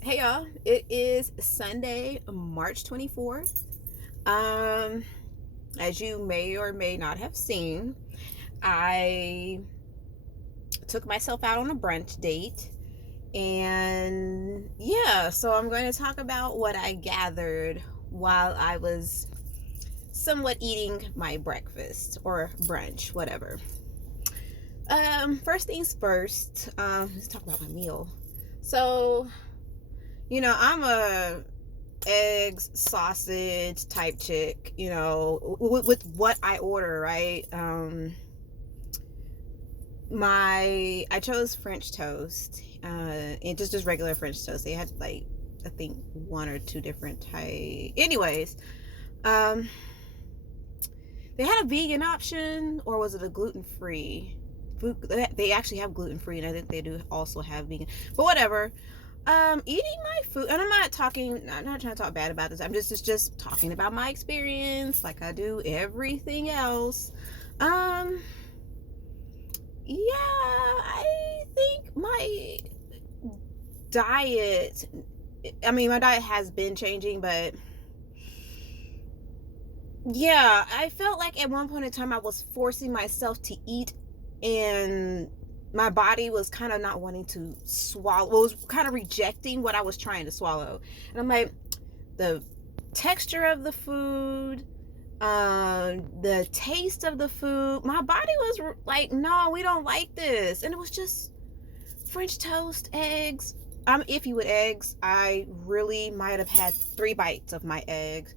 Hey y'all, it is Sunday, March 24th. Um, as you may or may not have seen, I took myself out on a brunch date. And yeah, so I'm going to talk about what I gathered while I was somewhat eating my breakfast or brunch, whatever. First things first, let's talk about my meal. So, I'm a eggs, sausage type chick, with what I order, right? I chose French toast, and just regular French toast. They had like I think one or two different type. Anyways, um, they had a vegan option, or was it a gluten free? They actually have gluten free, and I think they do also have vegan. But whatever. Eating my food, and I'm not trying to talk bad about this. I'm just talking about my experience, like I do everything else. Um, yeah, I think diet. my diet has been changing, but yeah, I felt like at one point in time I was forcing myself to eat, and my body was kind of not wanting to swallow. Well, it was kind of rejecting what I was trying to swallow, and I'm like, the texture of the food, the taste of the food. My body was like, no, we don't like this, and it was just French toast, eggs. I'm iffy with eggs. I really might have had 3 bites of my eggs.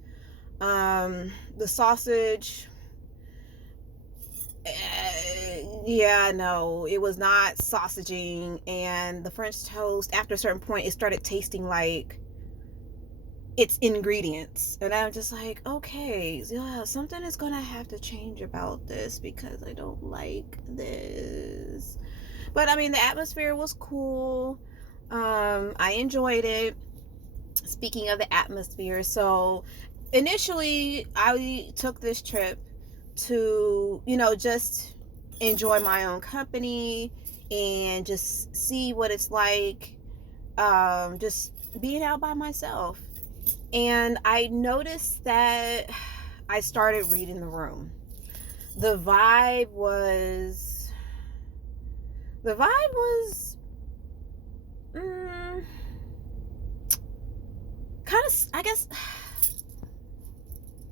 The sausage, yeah, no, it was not sausaging, and the French toast. After a certain point, it started tasting like its ingredients, and I'm just like, okay, yeah, something is gonna have to change about this because I don't like this. But the atmosphere was cool. I enjoyed it. Speaking of the atmosphere, so initially I took this trip to, just enjoy my own company and just see what it's like, just being out by myself. And I noticed that I started reading the room. The vibe was, the vibe was, kind of, I guess,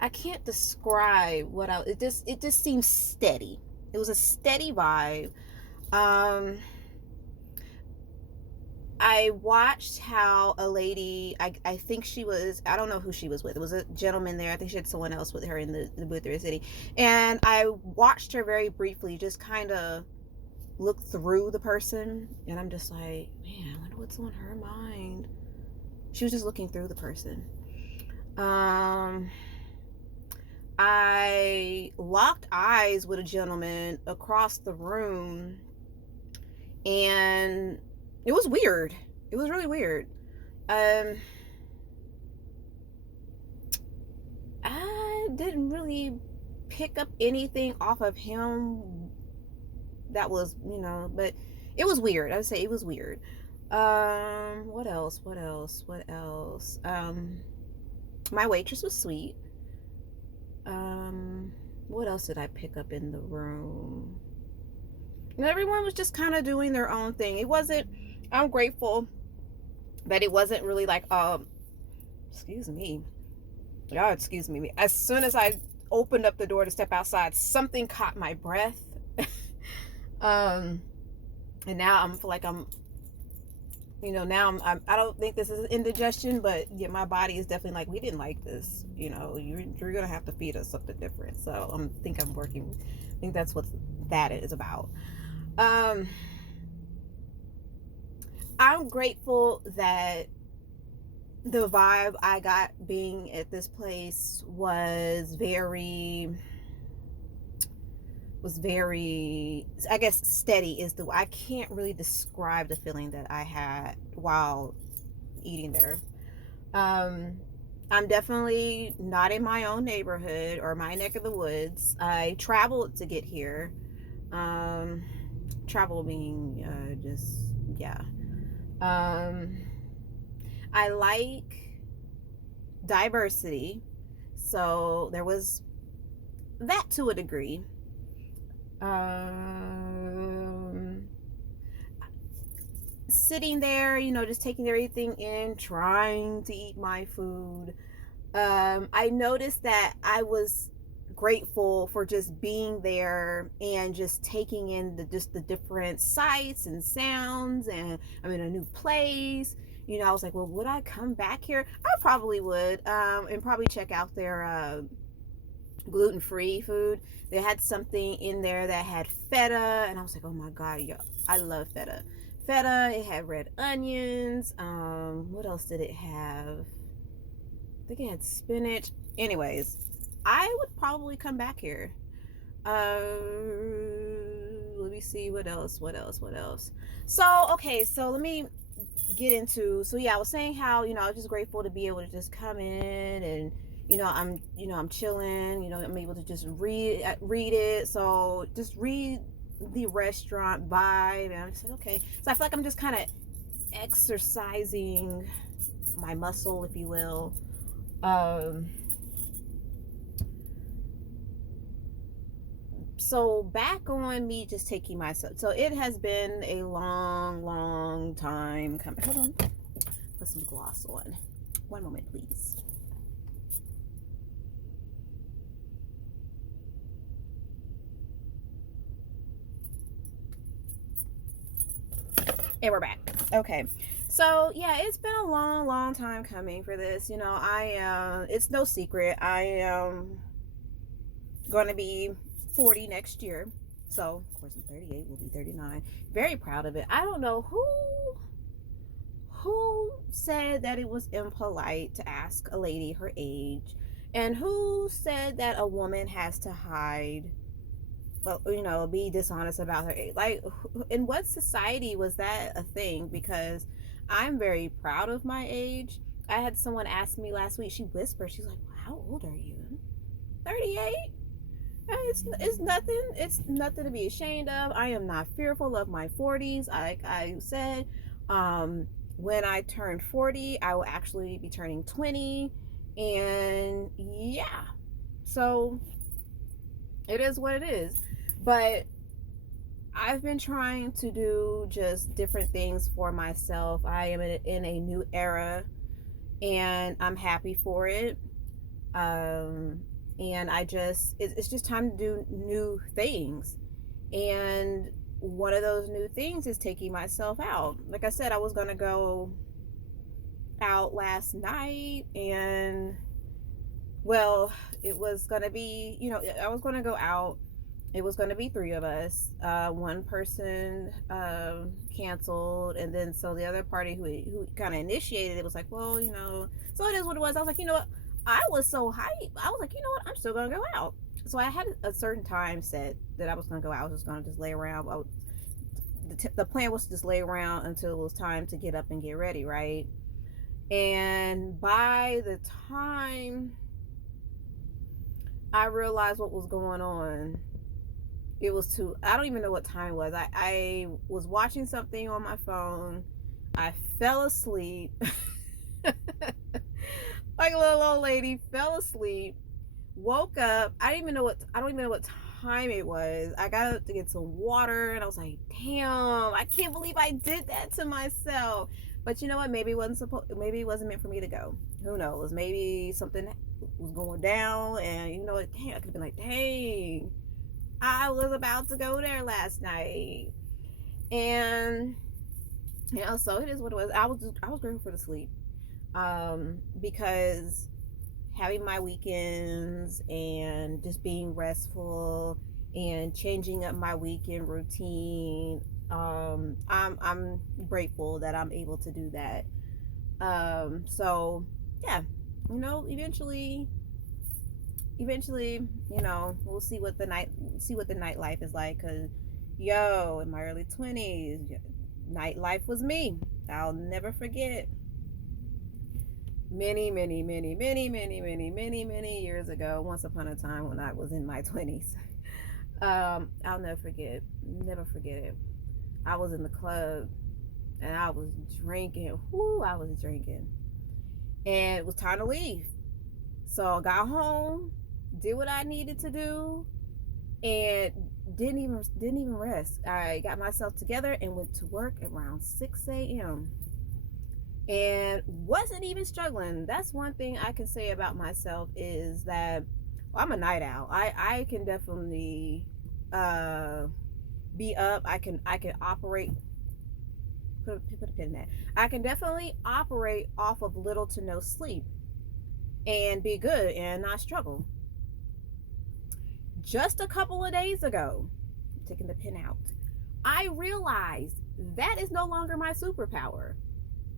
I can't describe it just seems steady. It was a steady vibe. Um, I watched how a lady, I think she was, I don't know who she was with. It was a gentleman there. I think she had someone else with her in the booth or city. And I watched her very briefly, just kind of look through the person. And I'm just like, man, I wonder what's on her mind. She was just looking through the person. Um, I locked eyes with a gentleman across the room, and it was weird. It was really weird. Um, I didn't really pick up anything off of him that was, but it was weird. I would say it was weird. What else? What else? What else? My waitress was sweet. Um, what else did I pick up in the room? Everyone was just kind of doing their own thing. It wasn't, I'm grateful that it wasn't really like, excuse me. Y'all, excuse me. As soon as I opened up the door to step outside, something caught my breath. um, and now I'm feel like now I don't think this is indigestion, but yeah, my body is definitely like, we didn't like this. You're gonna have to feed us something different. So I'm working. I think that's what that is about. Um, I'm grateful that the vibe I got being at this place was very, I guess, steady is I can't really describe the feeling that I had while eating there. Um, I'm definitely not in my own neighborhood or my neck of the woods. I traveled to get here. Um, Travel being just, yeah. Um, I like diversity. So there was that to a degree. Um, Sitting there, just taking everything in, trying to eat my food. I noticed that I was grateful for just being there and just taking in the different sights and sounds, and I'm in a new place. I was like, well, would I come back here? I probably would, and probably check out their gluten-free food. They had something in there that had feta, and I was like, oh my god, yo, I love feta. It had red onions. What else did it have? I think it had spinach. Anyways, I would probably come back here. Let me see what else. So okay, so let me get into. So yeah, I was saying how I was just grateful to be able to just come in, and I'm chilling. I'm able to just read it. So just read the restaurant vibe, and I'm just like, okay. So I feel like I'm just kind of exercising my muscle, if you will. So back on me just taking myself. So it has been a long time coming. Hold on. Put some gloss on. One moment, please. And we're back. Okay. So yeah, it's been a long time coming for this. It's no secret. I am going to be 40 next year. So of course I'm 38. We'll be 39. Very proud of it. I don't know who said that it was impolite to ask a lady her age, and who said that a woman has to hide, well, be dishonest about her age. Like, in what society was that a thing? Because I'm very proud of my age. I had someone ask me last week. She whispered, she's like, how old are you? 38. It's nothing to be ashamed of. I am not fearful of my 40s. Like I said, when I turn 40, I will actually be turning 20. And yeah, so it is what it is. But I've been trying to do just different things for myself. I am in a new era, and I'm happy for it. And it's just time to do new things. And one of those new things is taking myself out. Like I said, I was going to go out last night, and well, it was going to be, I was going to go out. It was going to be three of us. One person canceled, and then so the other party who kind of initiated it was like, well, so it is what it was. I was like, what? I was so hyped. I was like, what? I'm still going to go out. So I had a certain time set that I was going to go out. I was just going to just lay around. The plan was to just lay around until it was time to get up and get ready, right? And by the time I realized what was going on, it was too, I don't even know what time it was. I was watching something on my phone. I fell asleep. Like a little old lady, fell asleep, woke up. I don't even know what time it was. I got up to get some water, and I was like, damn, I can't believe I did that to myself. But you know what? Maybe it wasn't meant for me to go. Who knows? Maybe something was going down, and dang, I could have been like, dang, I was about to go there last night. And so it is what it was. I was grateful for the sleep. Because having my weekends and just being restful and changing up my weekend routine, I'm grateful that I'm able to do that. So yeah, eventually, we'll see what the nightlife is like. Cause in my early 20s, nightlife was me. I'll never forget. Many years ago, once upon a time when I was in my 20s. I'll never forget it. I was in the club, and I was drinking. I was drinking. and it was time to leave. So I got home, did what I needed to do, and didn't even rest. I got myself together and went to work around 6 a.m. and wasn't even struggling. That's one thing I can say about myself is that, well, I'm a night owl. I can definitely uh be up. I can operate. Put a pin in that. I can definitely operate off of little to no sleep and be good and not struggle. Just a couple of days ago, taking the pin out, I realized that is no longer my superpower.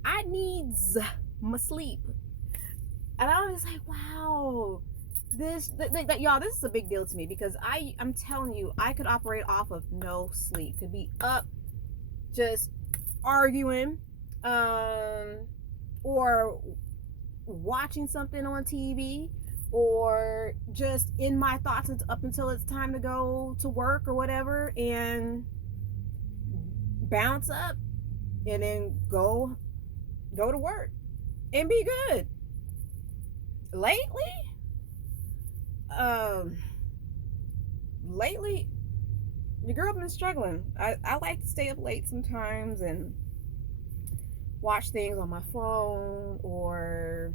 I needs my sleep. And I was like, wow, y'all, this is a big deal to me because I'm telling you, I could operate off of no sleep. Could be up just arguing, or watching something on TV, or just in my thoughts up until it's time to go to work or whatever, and bounce up and then go to work and be good. Lately, um, lately, the girl been struggling. I like to stay up late sometimes and watch things on my phone, or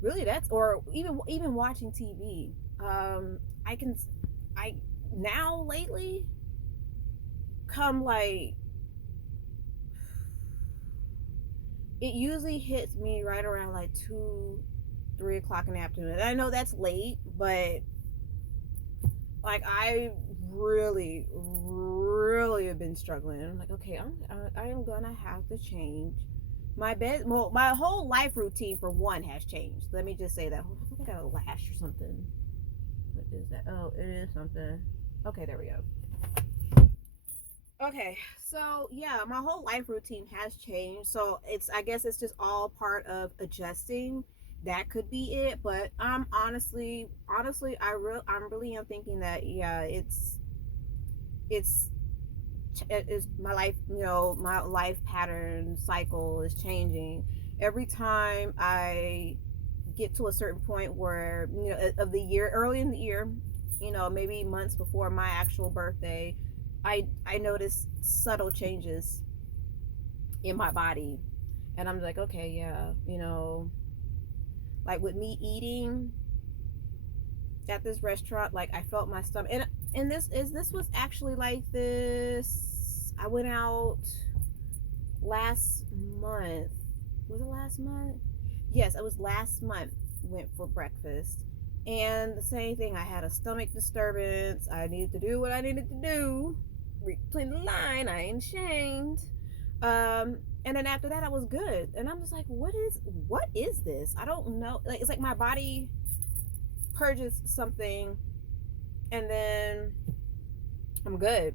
really that's, or even watching TV. I can, I now lately come like, it usually hits me right around like 2, 3 o'clock in the afternoon. And I know that's late, but like I really have been struggling. I'm like, okay, I am gonna have to change my bed. Well, my whole life routine for one has changed. Let me just say that. I think I got a lash or something. What is that? Oh, it is something. Okay, there we go. Okay, so yeah, my whole life routine has changed. So I guess it's just all part of adjusting. That could be it, but honestly, I'm really am thinking that, yeah, it's it's my life. My life pattern cycle is changing every time I get to a certain point where, of the year, early in the year, maybe months before my actual birthday, I notice subtle changes in my body, and I'm like, okay, yeah, like with me eating at this restaurant, like I felt my stomach, and this was actually like this. I went out last month. Was it last month? Yes, it was last month. Went for breakfast, and the same thing. I had a stomach disturbance. I needed to do what I needed to do. Clean the line. I ain't ashamed. And then after that, I was good. And I'm just like, what is this? I don't know. Like, it's like my body purges something, and then I'm good.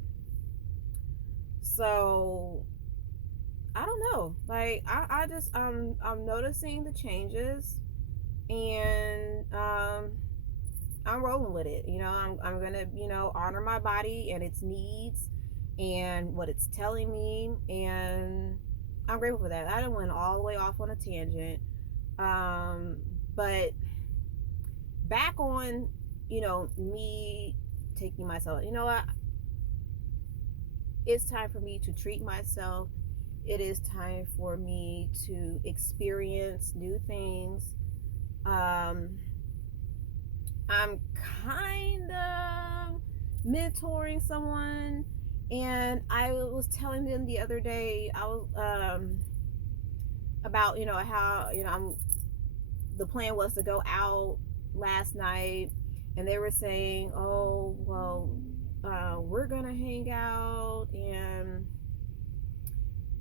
So I don't know. Like, I just I'm noticing the changes, and I'm rolling with it. I'm gonna, honor my body and its needs and what it's telling me, and I'm grateful for that. I done went all the way off on a tangent. But back on, me taking myself, what? It's time for me to treat myself. It is time for me to experience new things. Um, I'm kind of mentoring someone, and I was telling them the other day, I was about, how, the plan was to go out last night, and they were saying, oh, well, we're gonna hang out and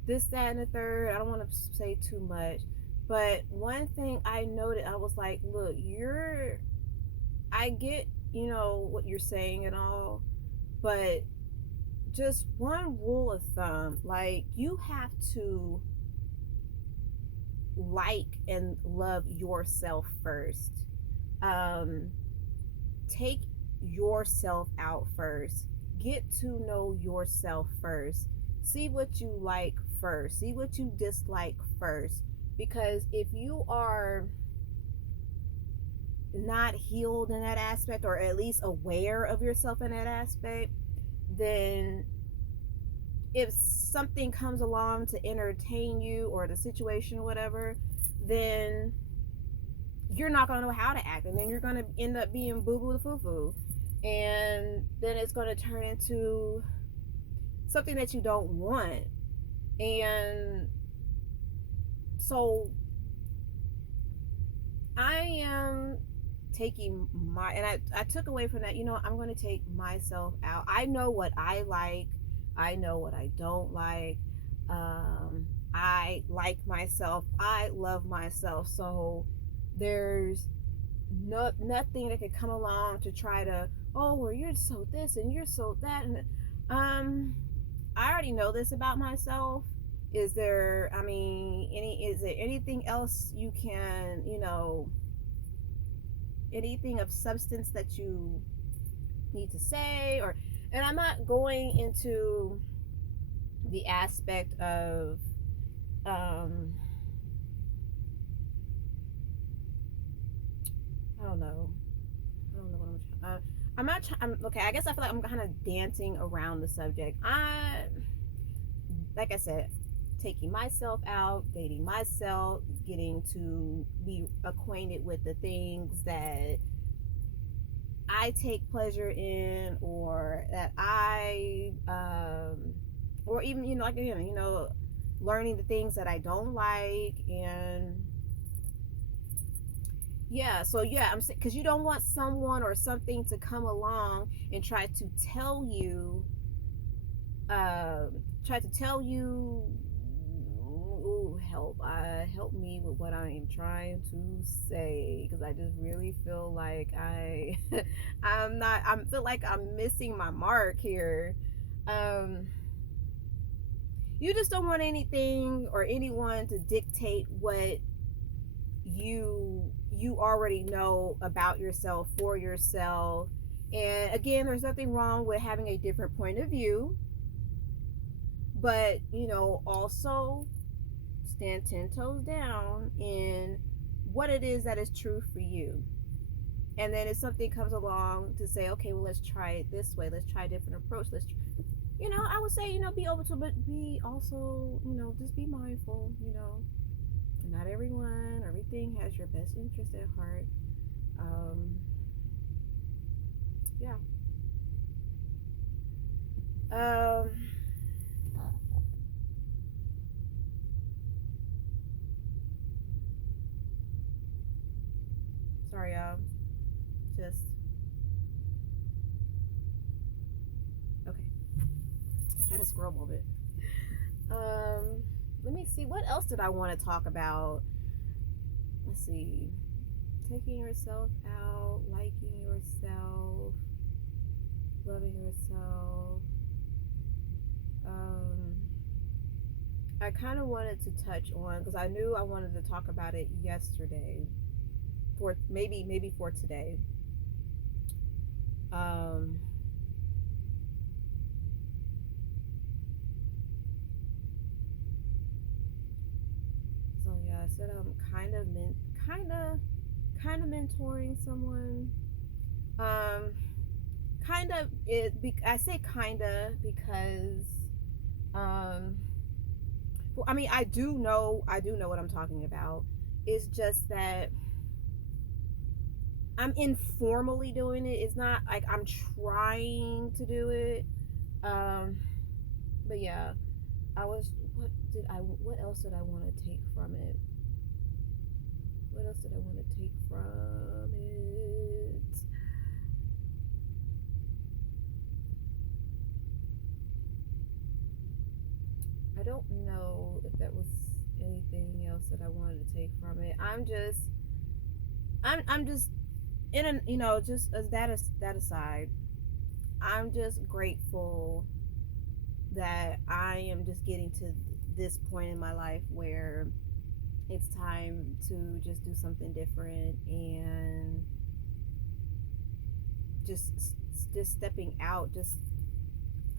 this, that, and the third. I don't want to say too much, but one thing I noted, I was like, look, I get, what you're saying and all, but just one rule of thumb, like, you have to like and love yourself first. um Take yourself out first. Get to know yourself first. See what you like first. See what you dislike first. Because if you are not healed in that aspect, or at least aware of yourself in that aspect, then if something comes along to entertain you, or the situation or whatever, then you're not going to know how to act, and then you're going to end up being boo boo the foo foo, and then it's going to turn into something that you don't want. And so I am taking my, and I took away from that, I'm going to take myself out. I know what I like, I know what I don't like. I like myself, I love myself. So there's nothing that could come along to try to, oh, well, you're so this and you're so that. And I already know this about myself. Is there, I mean, is there anything else you can, anything of substance that you need to say? Or, and I'm not going into the aspect of, um, I don't know. I don't know what I'm not. I'm okay. I guess I feel like I'm kind of dancing around the subject. Like I said, taking myself out, dating myself, getting to be acquainted with the things that I take pleasure in, or that or even, like, learning the things that I don't like. And yeah, so yeah, I'm saying, because you don't want someone or something to come along and uh, try to tell you, ooh, help me with what I am trying to say, because I just really feel like I feel like I'm missing my mark here. Um, you just don't want anything or anyone to dictate what you already know about yourself for yourself. And again, there's nothing wrong with having a different point of view, but also stand 10 toes down in what it is that is true for you. And then if something comes along to say, okay, well, let's try it this way, let's try a different approach, I would say, be open to, but be also, just be mindful. Not everything has your best interest at heart. um yeah. um Sorry, y'all. Just okay. Had a squirrel moment. um Let me see, what else did I want to talk about. Let's see. Taking yourself out, liking yourself, loving yourself. um I kind of wanted to touch on, because I knew I wanted to talk about it yesterday, for maybe for today. um so yeah, I said I'm kind of kind of mentoring someone. um I say kind of because, um well, I mean, I do know what I'm talking about. It's just that I'm informally doing it. It's not like I'm trying to do it. um but yeah, what else did I want to take from it? What else did I want to take from it? I don't know if that was anything else that I wanted to take from it. I'm just in an just as that aside, I'm just grateful that I am just getting to this point in my life where it's time to just do something different, and just just stepping out, just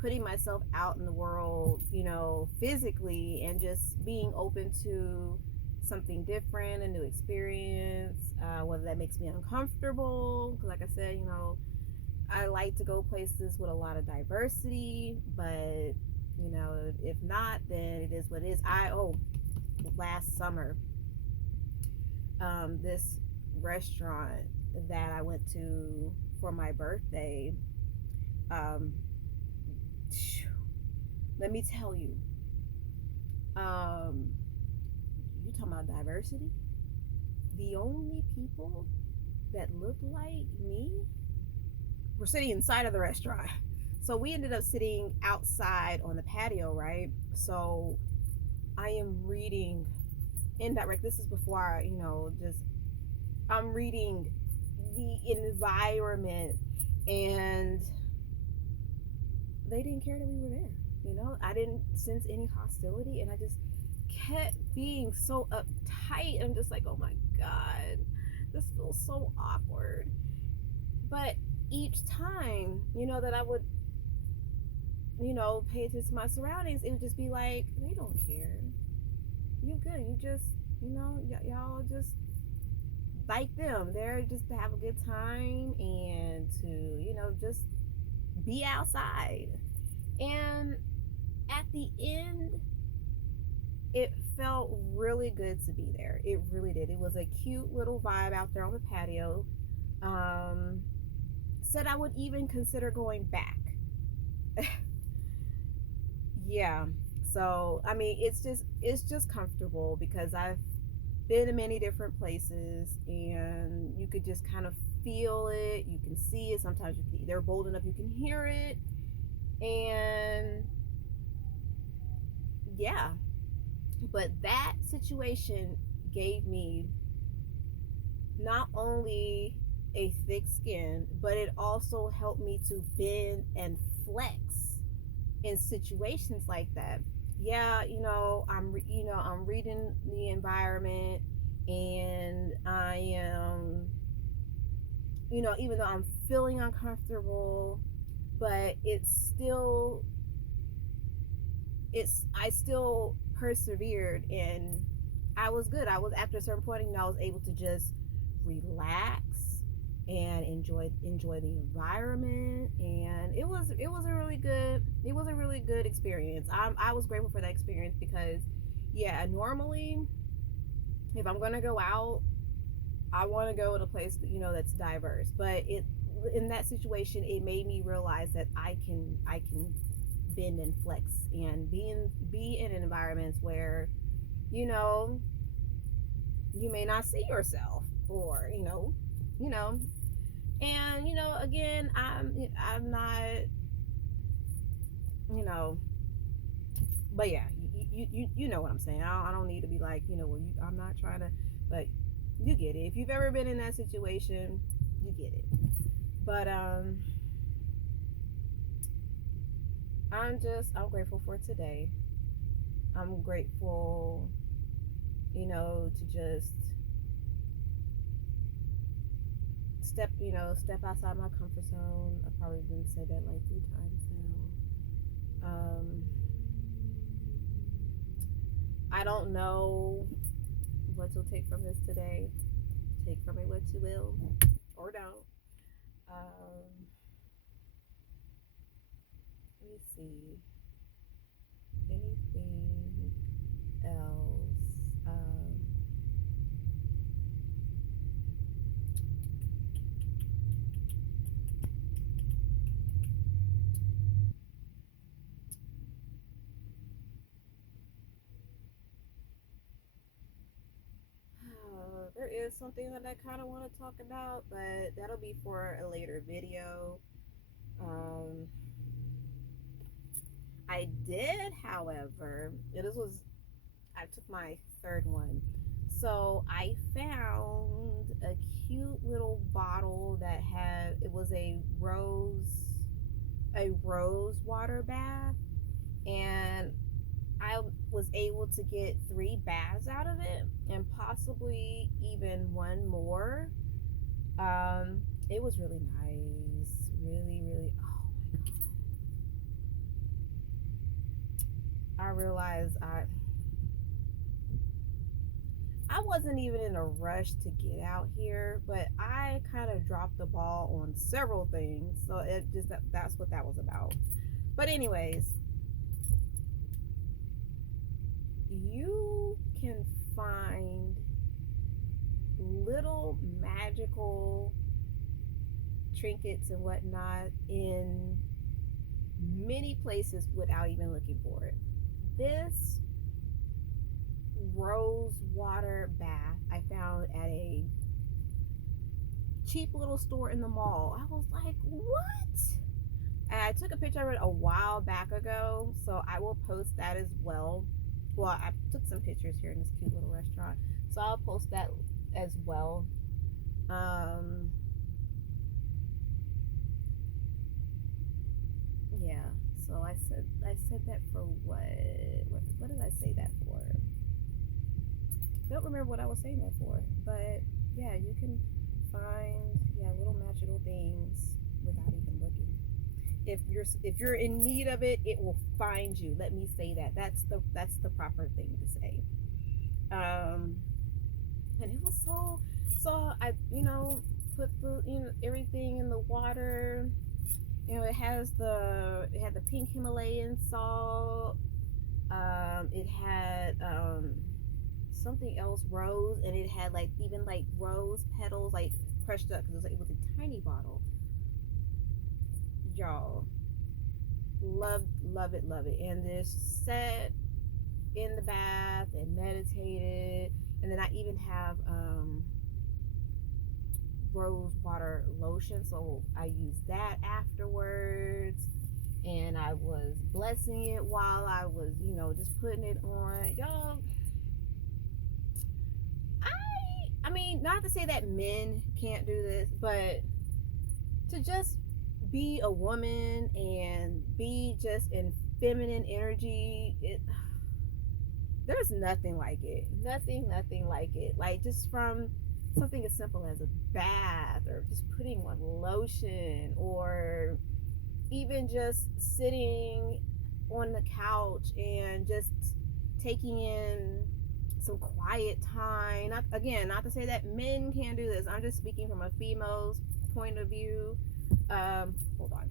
putting myself out in the world, physically, and just being open to something different, a new experience, whether that makes me uncomfortable. Because, like I said, I like to go places with a lot of diversity, but if not, then it is what it is. Last summer, this restaurant that I went to for my birthday, um, let me tell you, um, you talking about diversity? The only people that looked like me were sitting inside of the restaurant. So we ended up sitting outside on the patio, right? So I am reading indirect. This is before just I'm reading the environment, and they didn't care that we were there. I didn't sense any hostility, and I just kept being so uptight. I'm just like, oh my god, this feels so awkward. But each time, that I would, pay attention to my surroundings, it would just be like, they don't care. You good. You just, y'all just like them. They're just to have a good time and to, just be outside. And at the end, it felt really good to be there. It really did. It was a cute little vibe out there on the patio. Um, Said I would even consider going back. Yeah. So I mean, it's just comfortable because I've been in many different places, and you could just kind of feel it. You can see it. Sometimes they're bold enough you can hear it, and yeah. But that situation gave me not only a thick skin, but it also helped me to bend and flex in situations like that. Yeah, I'm reading the environment, and I am, even though I'm feeling uncomfortable, but I still persevered, and I was good. I was, after a certain point, I was able to just relax and enjoy the environment, and it was a really good experience. I was grateful for that experience because, yeah, normally if I'm gonna go out, I want to go to a place that, that's diverse, but it in that situation it made me realize that I can bend and flex and be in environments where you know you may not see yourself, or you know and again, I'm not, you know but yeah, you know what I'm saying. I don't need to be like, well, I'm not trying to, but you get it. If you've ever been in that situation, you get it. But I'm grateful for today. I'm grateful, to just step outside my comfort zone. I've probably been said that like 3 times now. I don't know what you'll take from this today. Take from it what you will, or don't. Let me see. Anything else? There is something that I kind of want to talk about, but that'll be for a later video. Um, I did, however, I took my third one. So I found a cute little bottle that it was a rose water bath, and I was able to get 3 baths out of it, and possibly even one more. It was really nice, really, really. Oh my god! I realized wasn't even in a rush to get out here, but I kind of dropped the ball on several things. So it just that's what that was about. But anyways, you can find little magical trinkets and whatnot in many places without even looking for it. This rose water bath I found at a cheap little store in the mall. I was like, what? And I took a picture of it a while back ago, so I will post that as well. Well, I took some pictures here in this cute little restaurant, so I'll post that as well. Um, yeah. So I said that for what did I say that for? Don't remember what I was saying that for, but yeah, you can find little magical things without even looking. If you're in need of it, it will find you. Let me say that. That's the proper thing to say. Um, and it was so I put the everything in the water. It had the pink Himalayan salt. It had something else rose, and it had like even like rose petals like crushed up because it was a tiny bottle. Y'all, love it, and just sat in the bath and meditated, and then I even have rose water lotion, so I used that afterwards, and I was blessing it while I was just putting it on. Y'all, I mean, not to say that men can't do this, but to just be a woman and be just in feminine energy, there's nothing like it. Nothing like it. Like just from something as simple as a bath, or just putting on lotion, or even just sitting on the couch and just taking in some quiet time. Not to say that men can't do this. I'm just speaking from a female's point of view. Hold on.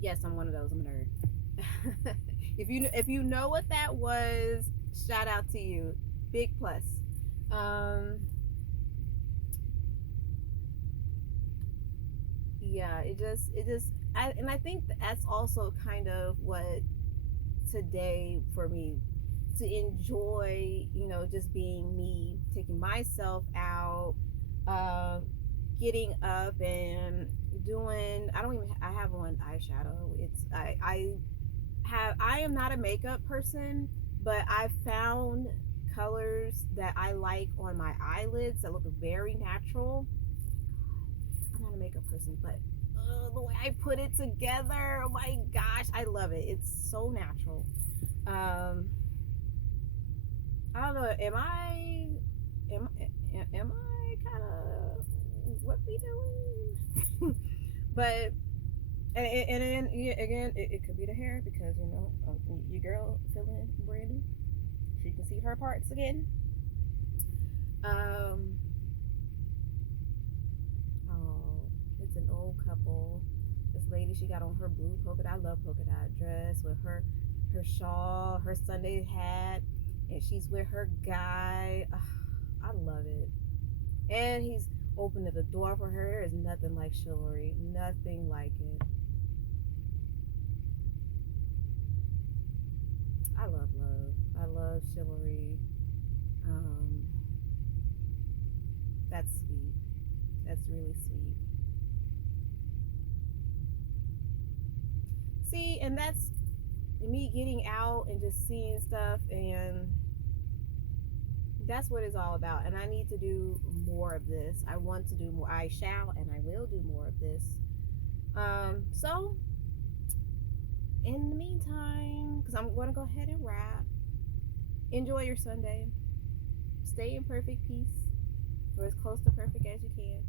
Yes, I'm one of those. I'm a nerd. If you know what that was, shout out to you. Big plus. Um, yeah, I think that's also kind of what today for me, to enjoy, just being me, taking myself out, uh, getting up and doing. I have on eyeshadow. I am not a makeup person, but I found colors that I like on my eyelids that look very natural. I'm not a makeup person, but the way I put it together, oh my gosh, I love it. It's so natural. Um, I don't know. Am I kind of what we doing? But and then again, it could be the hair because your girl feeling Brandy. She can see her parts again. Um, oh, it's an old couple. This lady, she got on her blue polka dot. I love polka dot dress with her shawl, her Sunday hat, and she's with her guy. I love it. And he's opening the door for her. There's nothing like chivalry. Nothing like it. I love love. I love chivalry. Um, that's sweet. That's really sweet. See, and that's me getting out and just seeing stuff, and that's what it's all about. And I need to do more of this. I want to do more. I shall and I will do more of this. So in the meantime, because I'm going to go ahead and wrap, enjoy your Sunday. Stay in perfect peace, or as close to perfect as you can.